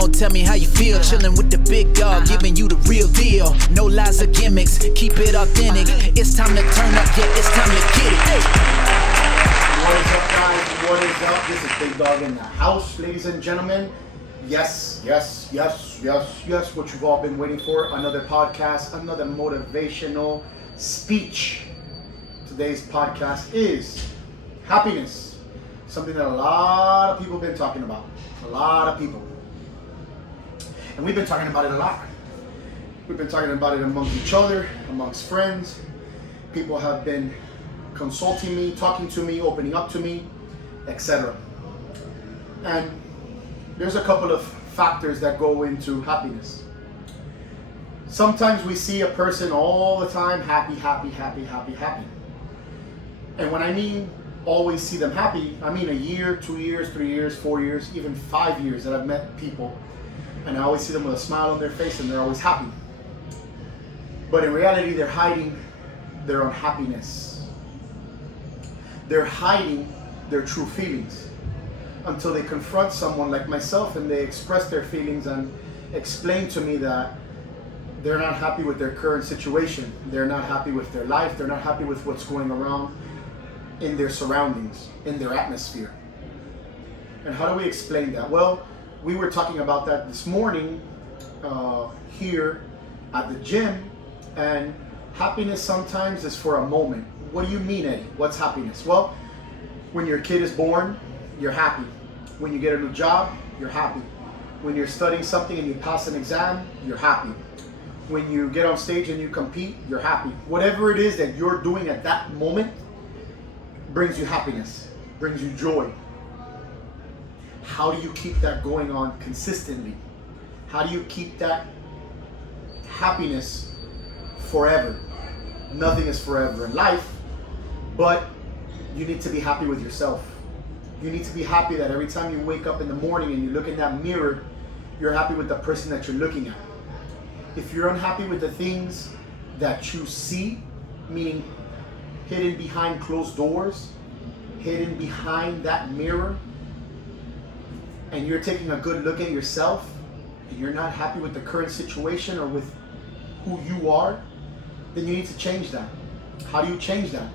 on, tell me how you feel. Chilling with the big dog, giving you the real deal. No lies or gimmicks, keep it authentic. It's time to turn up, yeah, it's time to get it. What is up, guys? What is up? This is Big Dog in the house, ladies and gentlemen. Yes, what you've all been waiting for. Another podcast, another motivational speech. Today's podcast is happiness. Something that a lot of people have been talking about. A lot of people. And we've been talking about it a lot. We've been talking about it amongst each other, amongst friends. People have been consulting me, talking to me, opening up to me, etc. And there's a couple of factors that go into happiness. Sometimes we see a person all the time happy. And when I mean always see them happy, I mean a year, 2 years, 3 years, 4 years, even 5 years that I've met people, and I always see them with a smile on their face and they're always happy. But in reality, they're hiding their unhappiness. They're hiding their true feelings until they confront someone like myself and they express their feelings and explain to me that they're not happy with their current situation. They're not happy with their life. They're not happy with what's going around in their surroundings, in their atmosphere. And how do we explain that? Well, we were talking about that this morning here at the gym, and happiness sometimes is for a moment. What do you mean, Eddie? What's happiness? Well, when your kid is born, you're happy. When you get a new job, you're happy. When you're studying something and you pass an exam, you're happy. When you get on stage and you compete, you're happy. Whatever it is that you're doing at that moment brings you happiness, brings you joy. How do you keep that going on consistently? How do you keep that happiness forever? Nothing is forever in life, but you need to be happy with yourself. You need to be happy that every time you wake up in the morning and you look in that mirror, you're happy with the person that you're looking at. If you're unhappy with the things that you see, meaning hidden behind closed doors, hidden behind that mirror, and you're taking a good look at yourself, and you're not happy with the current situation or with who you are, then you need to change that. How do you change that?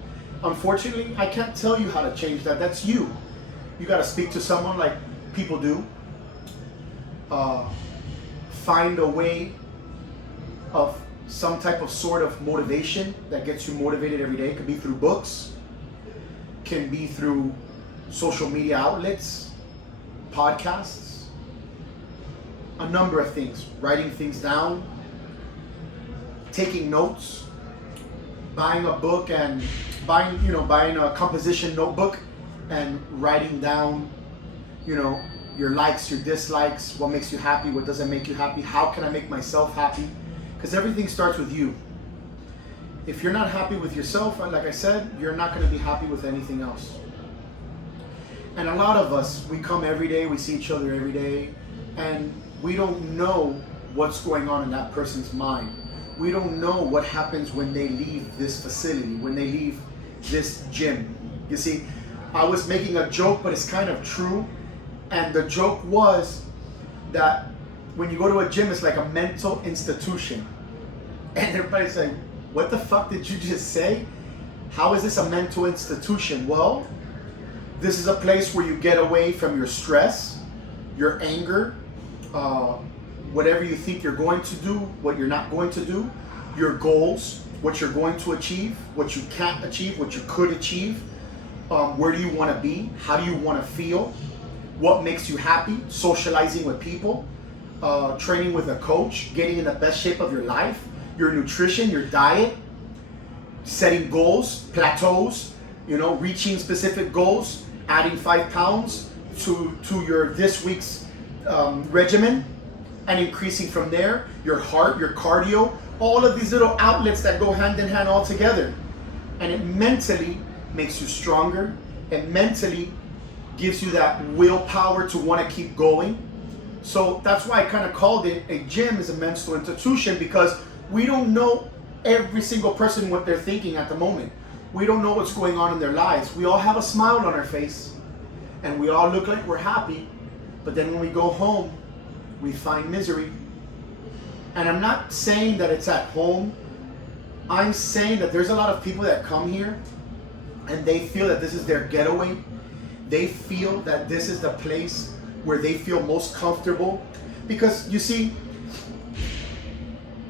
Unfortunately, I can't tell you how to change that. That's you. You got to speak to someone like people do. Find a way of some type of sort of motivation that gets you motivated every day. It could be through books, can be through social media outlets, podcasts, a number of things. Writing things down, taking notes, buying a book and buying a composition notebook and writing down, your likes, your dislikes, what makes you happy, what doesn't make you happy, how can I make myself happy? Because everything starts with you. If you're not happy with yourself, like I said, you're not going to be happy with anything else. And a lot of us, we come every day, we see each other every day, and we don't know what's going on in that person's mind. We don't know what happens when they leave this facility, when they leave this gym. You see, I was making a joke, but it's kind of true. And the joke was that when you go to a gym, it's like a mental institution. And everybody's like, what the fuck did you just say? How is this a mental institution? Well, this is a place where you get away from your stress, your anger, whatever you think you're going to do, what you're not going to do, your goals, what you're going to achieve, what you can't achieve, what you could achieve, where do you want to be, how do you want to feel, what makes you happy, socializing with people, training with a coach, getting in the best shape of your life, your nutrition, your diet, setting goals, plateaus, reaching specific goals, adding 5 pounds to your this week's regimen, and increasing from there, your heart, your cardio, all of these little outlets that go hand in hand all together. And it mentally makes you stronger. It mentally gives you that willpower to want to keep going. So that's why I kind of called it a gym is a mental institution, because we don't know every single person what they're thinking at the moment. We don't know what's going on in their lives. We all have a smile on our face and we all look like we're happy, but then when we go home, we find misery. And I'm not saying that it's at home. I'm saying that there's a lot of people that come here and they feel that this is their getaway. They feel that this is the place where they feel most comfortable. Because you see,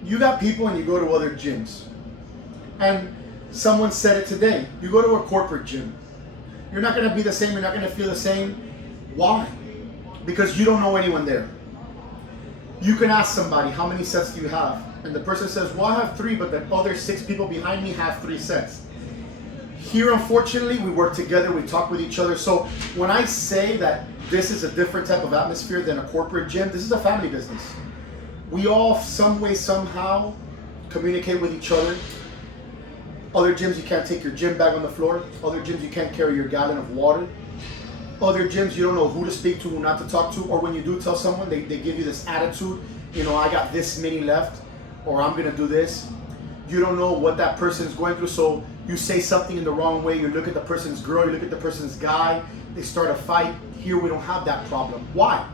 you got people and you go to other gyms. And someone said it today. You go to a corporate gym. You're not going to be the same. You're not going to feel the same. Why? Because you don't know anyone there. You can ask somebody, how many sets do you have? And the person says, well, I have 3, but the other 6 people behind me have 3 sets. Here, unfortunately, we work together, we talk with each other. So when I say that this is a different type of atmosphere than a corporate gym, this is a family business. We all, some way, somehow, communicate with each other. Other gyms, you can't take your gym bag on the floor. Other gyms, you can't carry your gallon of water. Other gyms, you don't know who to speak to, who not to talk to, or when you do tell someone, they give you this attitude, I got this many left, or I'm gonna do this. You don't know what that person is going through, so you say something in the wrong way, you look at the person's girl, you look at the person's guy, they start a fight. Here we don't have that problem. Why?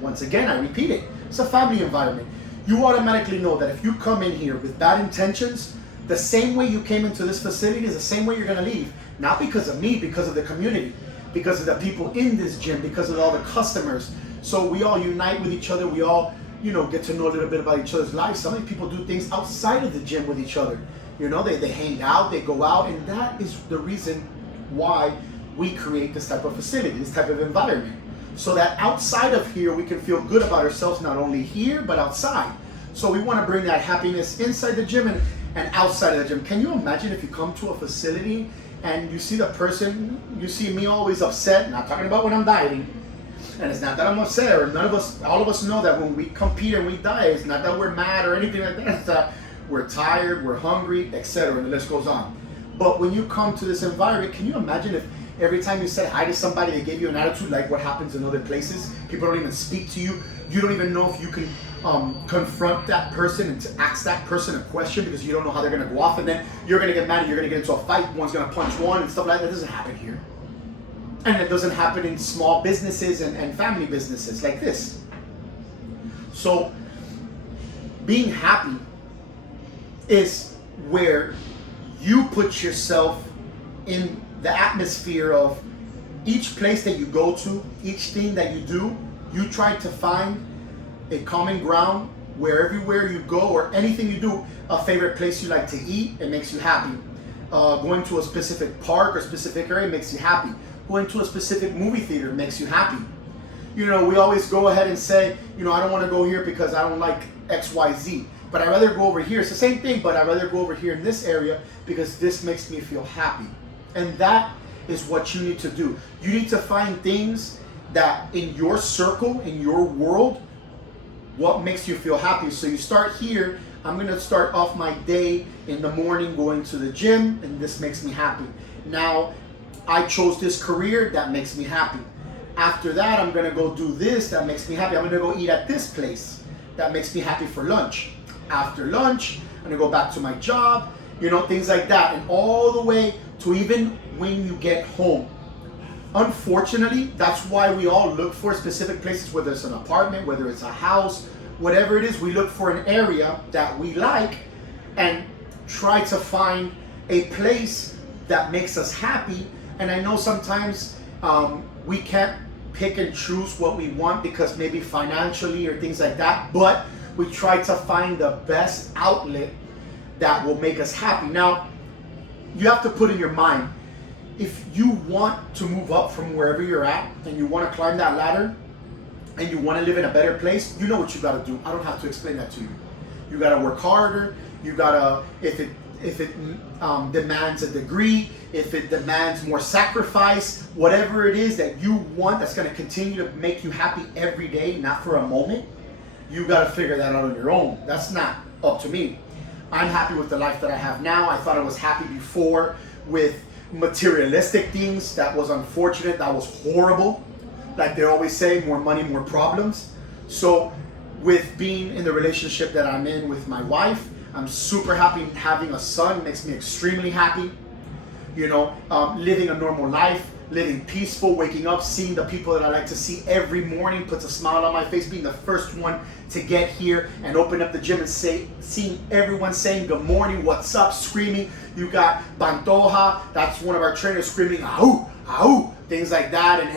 Once again, I repeat it, it's a family environment. You automatically know that if you come in here with bad intentions, the same way you came into this facility is the same way you're gonna leave. Not because of me, because of the community. Because of the people in this gym, because of all the customers. So we all unite with each other. We all, get to know a little bit about each other's lives. Some of these people do things outside of the gym with each other. They hang out, they go out, and that is the reason why we create this type of facility, this type of environment. So that outside of here, we can feel good about ourselves, not only here, but outside. So we want to bring that happiness inside the gym and outside of the gym. Can you imagine if you come to a facility and you see the person, you see me always upset, not talking about when I'm dieting, and it's not that I'm upset, or all of us know that when we compete and we diet, it's not that we're mad or anything like that, it's that we're tired, we're hungry, etc., and the list goes on. But when you come to this environment, can you imagine if every time you said hi to somebody, they gave you an attitude like what happens in other places? People don't even speak to you. You don't even know if you can confront that person and to ask that person a question because you don't know how they're going to go off, and then you're going to get mad and you're going to get into a fight. One's going to punch one and stuff like that. That doesn't happen here. And it doesn't happen in small businesses and family businesses like this. So being happy is where you put yourself in the atmosphere of each place that you go to, each thing that you do. You try to find a common ground where everywhere you go or anything you do, a favorite place you like to eat, it makes you happy. Going to a specific park or specific area makes you happy. Going to a specific movie theater makes you happy. We always go ahead and say, I don't want to go here because I don't like XYZ. But I'd rather go over here. It's the same thing, but I'd rather go over here in this area because this makes me feel happy. And that is what you need to do. You need to find things that in your circle, in your world, what makes you feel happy. So you start here. I'm going to start off my day in the morning going to the gym, and this makes me happy. Now, I chose this career, that makes me happy. After that, I'm going to go do this, that makes me happy. I'm going to go eat at this place, that makes me happy for lunch. After lunch, I'm going to go back to my job, things like that. And all the way to even when you get home. Unfortunately, that's why we all look for specific places, whether it's an apartment, whether it's a house, whatever it is, we look for an area that we like and try to find a place that makes us happy. And I know sometimes we can't pick and choose what we want because maybe financially or things like that, but we try to find the best outlet that will make us happy. Now, you have to put in your mind, if you want to move up from wherever you're at and you want to climb that ladder and you want to live in a better place, you know what you got to do. I don't have to explain that to you. You got to work harder. You got to, if it demands a degree, if it demands more sacrifice, whatever it is that you want that's going to continue to make you happy every day, not for a moment, you got to figure that out on your own. That's not up to me. I'm happy with the life that I have now. I thought I was happy before with materialistic things. That was unfortunate. That was horrible. Like they always say, more money, more problems. So with being in the relationship that I'm in with my wife, I'm super happy. Having a son makes me extremely happy. Living a normal life, living peaceful, waking up, seeing the people that I like to see every morning, puts a smile on my face, being the first one to get here and open up the gym and seeing everyone saying good morning, what's up, screaming. You got Bantoja, that's one of our trainers, screaming, ahoo, ahoo, things like that. And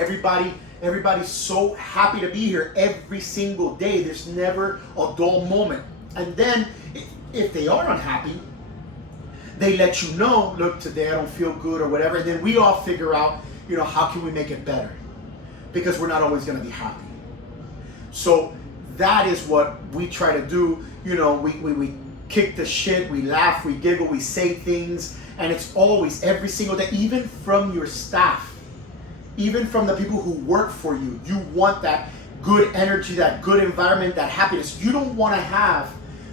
everybody's so happy to be here every single day. There's never a dull moment. And then if they are unhappy, they let you know, look, today I don't feel good or whatever. And then we all figure out, how can we make it better? Because we're not always going to be happy. So that is what we try to do. We kick the shit, we laugh, we giggle, we say things. And it's always, every single day, even from your staff, even from the people who work for you, you want that good energy, that good environment, that happiness. You don't want to have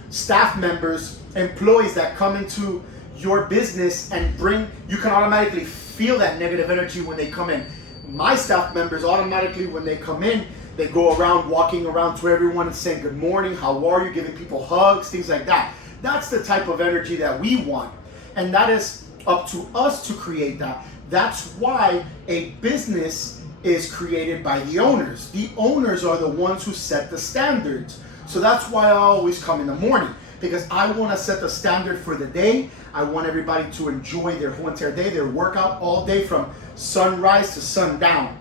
staff members, employees that come into your business and you can automatically feel that negative energy when they come in. My staff members automatically, when they come in, they go around, walking around to everyone and saying, good morning, how are you, giving people hugs, things like that. That's the type of energy that we want. And that is up to us to create that. That's why a business is created by the owners. The owners are the ones who set the standards. So that's why I always come in the morning, because I want to set the standard for the day. I want everybody to enjoy their whole entire day, their workout all day from sunrise to sundown.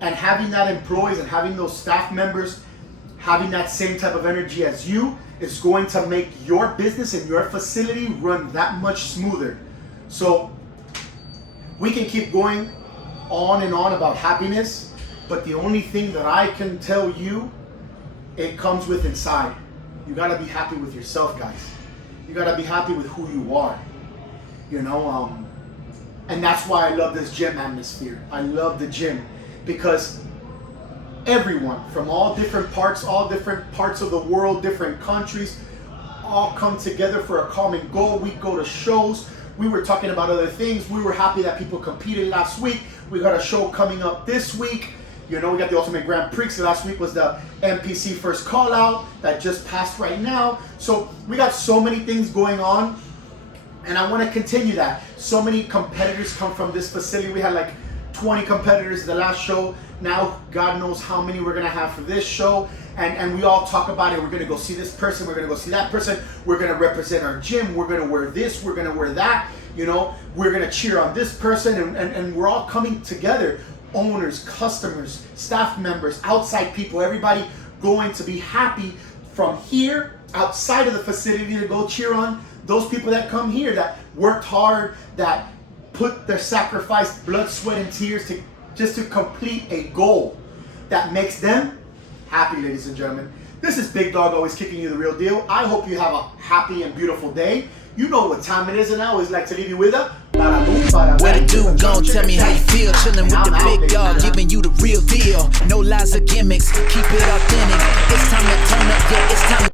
And having that employees and having those staff members having that same type of energy as you is going to make your business and your facility run that much smoother. So we can keep going on and on about happiness, but the only thing that I can tell you, it comes with inside. You gotta be happy with yourself, guys. You gotta be happy with who you are. And that's why I love this gym atmosphere. I love the gym because everyone from all different parts of the world, different countries, all come together for a common goal. We go to shows. We were talking about other things. We were happy that people competed last week. We got a show coming up this week. We got the Ultimate Grand Prix. Last week was the MPC First Call Out that just passed right now. So we got so many things going on, and I want to continue that. So many competitors come from this facility. We had like 20 competitors the last show. Now, God knows how many we're going to have for this show. And we all talk about it. We're going to go see this person. We're going to go see that person. We're going to represent our gym. We're going to wear this. We're going to wear that. We're going to cheer on this person. And we're all coming together. Owners, customers, staff members, outside people, everybody going to be happy from here, outside of the facility, to go cheer on those people that come here, that worked hard, that put their sacrifice, blood, sweat, and tears just to complete a goal that makes them happy, ladies and gentlemen. This is Big Dog, always kicking you the real deal. I hope you have a happy and beautiful day. You know what time it is, and I always like to leave you with a what it do, gon' tell me how you feel. Chillin' with the big dog, giving you the real deal. No lies or gimmicks, keep it authentic. It's time to turn up, yeah, it's time to